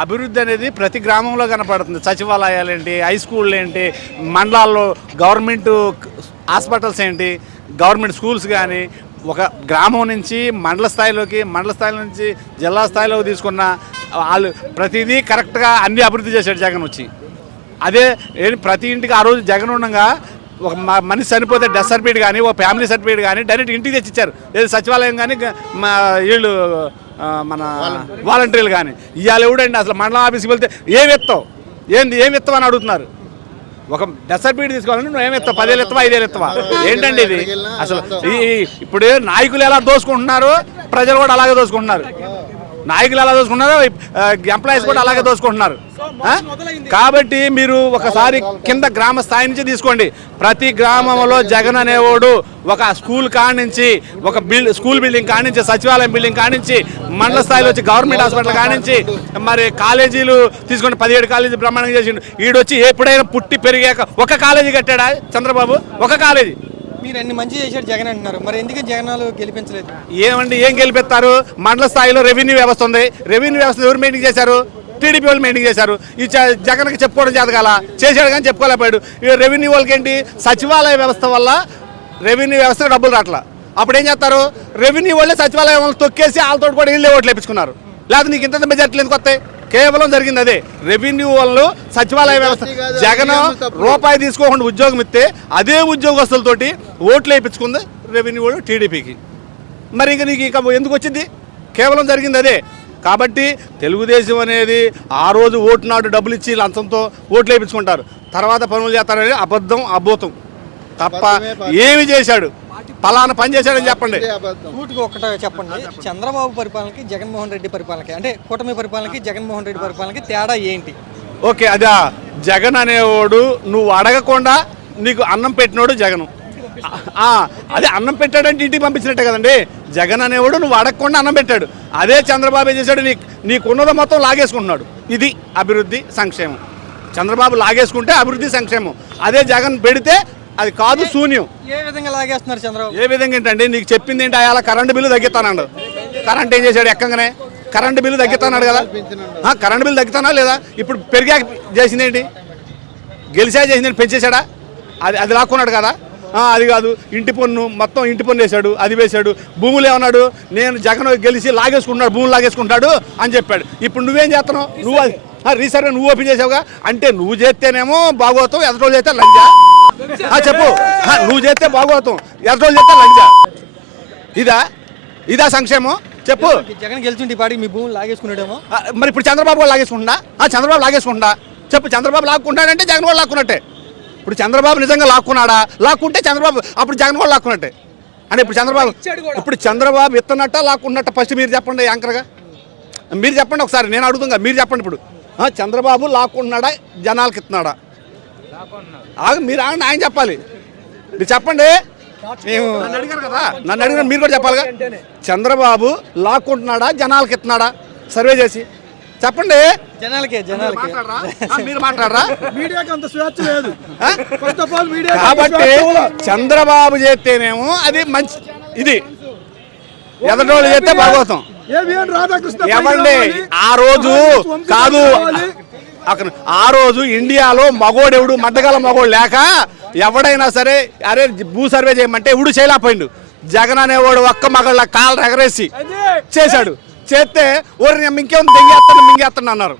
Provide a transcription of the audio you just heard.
అభివృద్ధి అనేది ప్రతి గ్రామంలో కనపడుతుంది. సచివాలయాలు ఏంటి, హై స్కూళ్ళు ఏంటి, మండలాల్లో గవర్నమెంట్ హాస్పిటల్స్ ఏంటి, గవర్నమెంట్ స్కూల్స్ కానీ, ఒక గ్రామం నుంచి మండల స్థాయిలోకి, మండల స్థాయి నుంచి జిల్లా స్థాయిలోకి తీసుకున్న వాళ్ళు ప్రతిదీ కరెక్ట్గా అన్ని అభివృద్ధి చేశాడు జగన్ వచ్చి. అదే ప్రతి ఇంటికి ఆ రోజు జగన్ ఉండగా ఒక మనిషి చనిపోతే డెత్ సర్టిఫికేట్ కానీ, ఒక ఫ్యామిలీ సర్టిఫికేట్ కానీ డైరెక్ట్ ఇంటికి తెచ్చిచ్చారు. ఏది సచివాలయం కానీ వీళ్ళు మన వాలంటీర్లు కానీ. ఇవాళ ఎవడండి అసలు మండలం ఆఫీస్కి వెళ్తే ఏమి ఎత్తావు, ఏమి ఎత్తావు అని అడుగుతున్నారు. ఒక డెత్ సర్టిఫికేట్ తీసుకోవాలంటే నువ్వు ఏమి ఎత్తావు, 10,000 ఎత్తవా, 5,000 ఎత్తవా? ఏంటండి ఇది అసలు? ఇప్పుడు నాయకులు ఎలా దోసుకుంటున్నారు, ప్రజలు కూడా అలాగే దోసుకుంటున్నారు. నాయకులు ఎలా దోసుకుంటున్నారు, ఎంప్లాయీస్ కూడా అలాగే దోసుకుంటున్నారు. కాబట్టి మీరు ఒకసారి కింద గ్రామ స్థాయి నుంచి తీసుకోండి. ప్రతి గ్రామంలో జగన్ అనేవాడు ఒక స్కూల్ కానించి, ఒక స్కూల్ బిల్డింగ్ కానించి, సచివాలయం బిల్డింగ్ కానించి, మండల స్థాయిలో వచ్చి గవర్నమెంట్ హాస్పిటల్ కానించి, మరి కాలేజీలు తీసుకోండి, 17 కాలేజీ బ్రహ్మాండంగా చేసిండు. ఈడొచ్చి ఎప్పుడైనా పుట్టి పెరిగాక ఒక కాలేజీ కట్టాడా చంద్రబాబు? ఒక కాలేజీ. మీరు అన్ని మంచి చేశాడు జగన్ అంటున్నారు, మరి ఎందుకు జగనాలు గెలిపించలేదు? ఏమండి, ఏం గెలిపిస్తారు? మండల స్థాయిలో రెవెన్యూ వ్యవస్థ ఉంది. రెవెన్యూ వ్యవస్థ ఎవరు మెయింటైన్ చేశారు? టీడీపీ వాళ్ళు మెయింటైన్ చేశారు. ఈ జగన్కి చెప్పుకోవడం చేత కాల, చేశాడు కానీ చెప్పుకోలేకపోయాడు. ఇక రెవెన్యూ వాళ్ళకి ఏంటి, సచివాలయ వ్యవస్థ వల్ల రెవెన్యూ వ్యవస్థకు డబ్బులు రావట్లా. అప్పుడు ఏం చేస్తారు, రెవెన్యూ వాళ్ళే సచివాలయం వాళ్ళు తొక్కేసి వాళ్ళతో కూడా ఇళ్ళే ఓట్లు వేయించుకున్నారు. లేకపోతే నీకు ఇంత మెజార్టీలు ఎందుకు వస్తాయి? కేవలం జరిగింది అదే. రెవెన్యూ వాళ్ళు సచివాలయ వ్యవస్థ, జగన్ రూపాయి తీసుకోకుండా ఉద్యోగం ఇస్తే అదే ఉద్యోగస్తులతోటి ఓట్లు వేయించుకుంది రెవెన్యూ వాళ్ళు టీడీపీకి. మరి ఇంక నీకు ఇక ఎందుకు వచ్చింది? కేవలం జరిగింది అదే. కాబట్టి తెలుగుదేశం అనేది ఆ రోజు ఓటు నాడు డబ్బులు ఇచ్చి లంచంతో ఓట్లు వేయించుకుంటారు, తర్వాత పనులు చేస్తారనేది అబద్ధం, అబోతం తప్ప ఏమి చేశాడు? పలానా పని చేశాడని చెప్పండి. పూర్తిగా ఒక్కటే చెప్పండి. చంద్రబాబు పరిపాలనకి జగన్మోహన్ రెడ్డి పరిపాలనకి, అంటే కూటమి పరిపాలనకి జగన్మోహన్ రెడ్డి పరిపాలనకి తేడా ఏంటి? ఓకే, అదా జగన్ అనేవాడు నువ్వు అడగకుండా నీకు అన్నం పెట్టినోడు జగన్. అదే అన్నం పెట్టాడంటే ఇంటికి పంపించినట్టే కదండి. జగన్ అనేవాడు నువ్వు అడగకుండా అన్నం పెట్టాడు. అదే చంద్రబాబు ఏం చేశాడు, నీకున్నది మొత్తం లాగేసుకుంటున్నాడు. ఇది అభివృద్ధి సంక్షేమం. చంద్రబాబు లాగేసుకుంటే అభివృద్ధి సంక్షేమం. అదే జగన్ పెడితే అది కాదు, శూన్యం. ఏ విధంగా లాగేస్తున్నారు చంద్రబాబు? ఏ విధంగా ఏంటండి, నీకు చెప్పింది ఏంటి? అలా కరెంటు బిల్లు తగ్గిస్తానండు. కరెంట్ ఏం చేశాడు? ఎక్కగానే కరెంటు బిల్లు తగ్గిస్తున్నాడు కదా. కరెంటు బిల్లు తగ్గుతానా లేదా? ఇప్పుడు పెరిగాక చేసింది ఏంటి? గెలిచా చేసింది పెంచేశాడా? అది లాక్కున్నాడు కదా. అది కాదు, ఇంటి పన్ను మొత్తం ఇంటి పన్ను వేశాడు, అది వేశాడు. భూములు ఏమన్నాడు, నేను జగన్ గెలిచి లాగేసుకుంటున్నాడు, భూములు లాగేసుకుంటాడు అని చెప్పాడు. ఇప్పుడు నువ్వేం చేస్తున్నావు? నువ్వు రీసర్వే నువ్వు ఓపెన్ చేసావుగా. అంటే నువ్వు చేస్తేనేమో బాగోతావు, ఎదరోళ్ళు చేస్తే లంజా. చెప్పు, నువ్వు చేస్తే బాగోతాం, ఎదరోళ్ళు చేస్తే లంజా. ఇదా సంక్షేమం? చెప్పు. జగన్ గెలిచింటి పాడి మీ భూములు లాగేసుకున్నాడేమో. మరి ఇప్పుడు చంద్రబాబు కూడా లాగేసుకుంటా? చంద్రబాబు లాగేసుకుంటా? చెప్పు. చంద్రబాబు లాక్కుంటాడంటే జగన్ కూడా లాక్కున్నట్టే. ఇప్పుడు చంద్రబాబు నిజంగా లాక్కున్నాడా? లాక్కుంటే చంద్రబాబు అప్పుడు జగన్ కూడా లాక్కున్నట్టే. అంటే ఇప్పుడు చంద్రబాబు ఇస్తున్నట్ట లాక్కున్నట్ట? ఫస్ట్ మీరు చెప్పండి, యాంకర్గా మీరు చెప్పండి ఒకసారి. నేను అడుగుతుంగా, మీరు చెప్పండి. ఇప్పుడు చంద్రబాబు లాక్కుంటున్నాడా, జనాలకి ఇస్తున్నాడా? మీరు ఆయన చెప్పాలి. మీరు చెప్పండి. నన్ను అడిగారు కదా, నన్ను అడిగిన మీరు కూడా చెప్పాలిగా. చంద్రబాబు లాక్కుంటున్నాడా, జనాలకి ఇస్తున్నాడా? సర్వే చేసి చెప్పండి. మీరు మాట్లాడరా? కాబట్టి చంద్రబాబు చేస్తేనేమో అది మంచి, ఇది ఎదటోళ్ళు చేస్తే భాగవతం. ఎవండి ఆ రోజు కాదు, ఆ రోజు ఇండియాలో మగోడెవడు, మడ్డగల మగోడు లేక ఎవడైనా సరే అరే భూ సర్వే చేయమంటే ఎవడు చేయలేకపోయిండు. జగన్ అనేవాడు ఒక్క మగళ్ళ కాళ్ళు ఎగరేసి చేశాడు. చేస్తే ఓరి ఇంకేం మింగేస్తాను అన్నారు.